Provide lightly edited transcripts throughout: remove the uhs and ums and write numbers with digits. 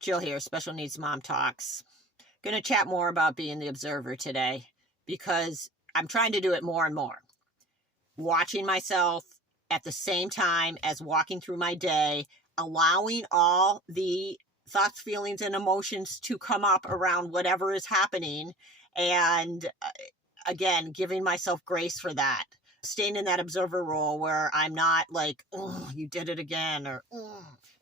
Jill here, Special Needs Mom Talks. Going to chat more about being the observer today because I'm trying to do it more and more. Watching myself at the same time as walking through my day, allowing all the thoughts, feelings, and emotions to come up around whatever is happening. And again, giving myself grace for that. Staying in that observer role where I'm not like, oh, you did it again, or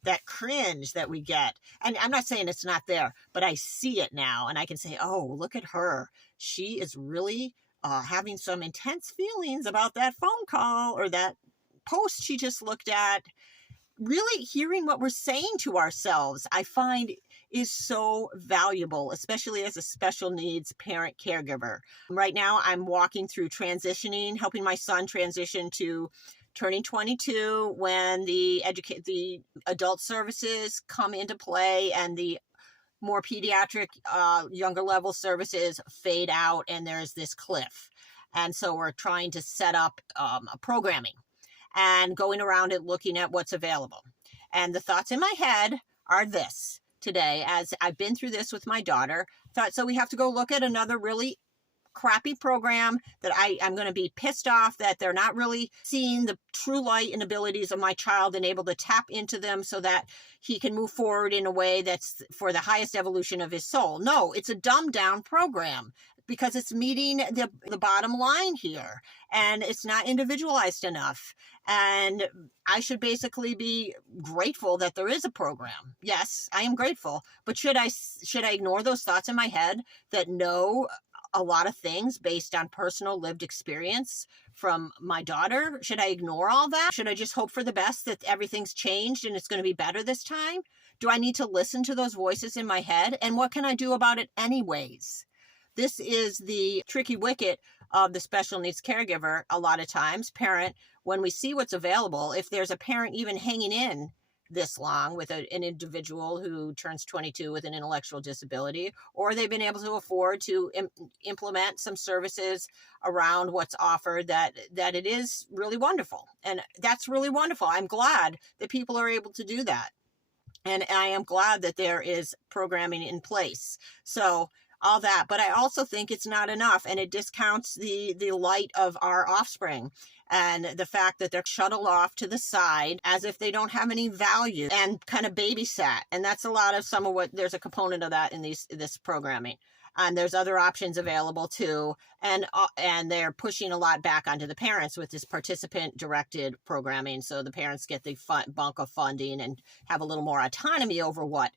that cringe that we get. And I'm not saying it's not there, but I see it now and I can say, oh, look at her. She is really having some intense feelings about that phone call or that post she just looked at. Really hearing what we're saying to ourselves, I find is so valuable, especially as a special needs parent caregiver. Right now, I'm walking through transitioning, helping my son transition to turning 22 when the adult services come into play and the more pediatric, younger level services fade out and there's this cliff. And so we're trying to set up a programming and going around it, looking at what's available. And the thoughts in my head are this today, as I've been through this with my daughter. Thought, so we have to go look at another really crappy program that I'm going to be pissed off that they're not really seeing the true light and abilities of my child and able to tap into them so that he can move forward in a way that's for the highest evolution of his soul. No, it's a dumbed down program because it's meeting the bottom line here and it's not individualized enough. And I should basically be grateful that there is a program. Yes, I am grateful, but should I ignore those thoughts in my head that know a lot of things based on personal lived experience from my daughter? Should I ignore all that? Should I just hope for the best that everything's changed and it's going to be better this time? Do I need to listen to those voices in my head? And what can I do about it anyways? This is the tricky wicket of the special needs caregiver. A lot of times, parent, when we see what's available, if there's a parent even hanging in this long with an individual who turns 22 with an intellectual disability, or they've been able to afford to implement some services around what's offered, that it is really wonderful. And that's really wonderful. I'm glad that people are able to do that. And I am glad that there is programming in place. So all that, but I also think it's not enough, and it discounts the light of our offspring and the fact that they're shuttled off to the side as if they don't have any value and kind of babysat. And that's a lot of some of what, there's a component of that in this programming. And there's other options available too. And they're pushing a lot back onto the parents with this participant directed programming. So the parents get the bunk of funding and have a little more autonomy over what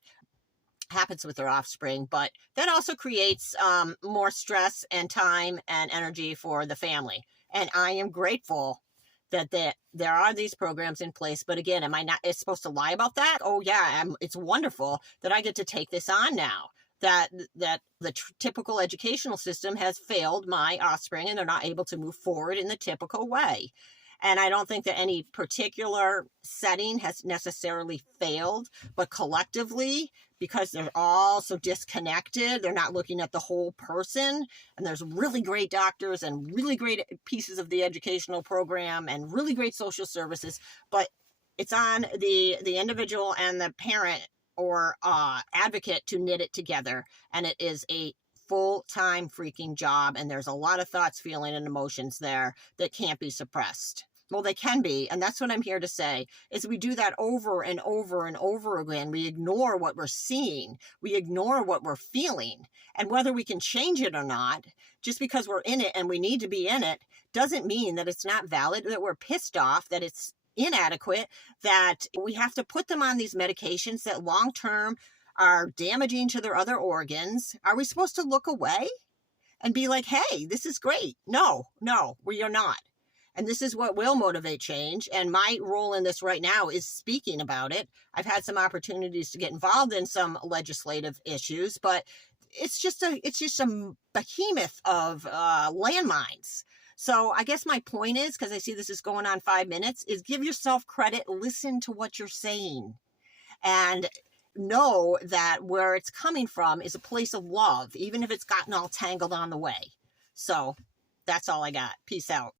happens with their offspring, but that also creates more stress and time and energy for the family. And I am grateful that there are these programs in place. But again, am I not supposed to lie about that? Oh yeah, it's wonderful that I get to take this on now. That the typical educational system has failed my offspring and they're not able to move forward in the typical way. And I don't think that any particular setting has necessarily failed, but collectively, because they're all so disconnected, they're not looking at the whole person. And there's really great doctors and really great pieces of the educational program and really great social services, but it's on the individual and the parent or advocate to knit it together. And it is a full-time freaking job. And there's a lot of thoughts, feeling, and emotions there that can't be suppressed. Well, they can be. And that's what I'm here to say, is we do that over and over and over again. We ignore what we're seeing. We ignore what we're feeling. And whether we can change it or not, just because we're in it and we need to be in it, doesn't mean that it's not valid, that we're pissed off, that it's inadequate, that we have to put them on these medications that long-term are damaging to their other organs. Are we supposed to look away and be like, hey, this is great? No, we are not. And this is what will motivate change. And my role in this right now is speaking about it. I've had some opportunities to get involved in some legislative issues, but it's just a behemoth of landmines. So I guess my point is, because I see this is going on 5 minutes, is give yourself credit, listen to what you're saying, and know that where it's coming from is a place of love, even if it's gotten all tangled on the way. So that's all I got. Peace out.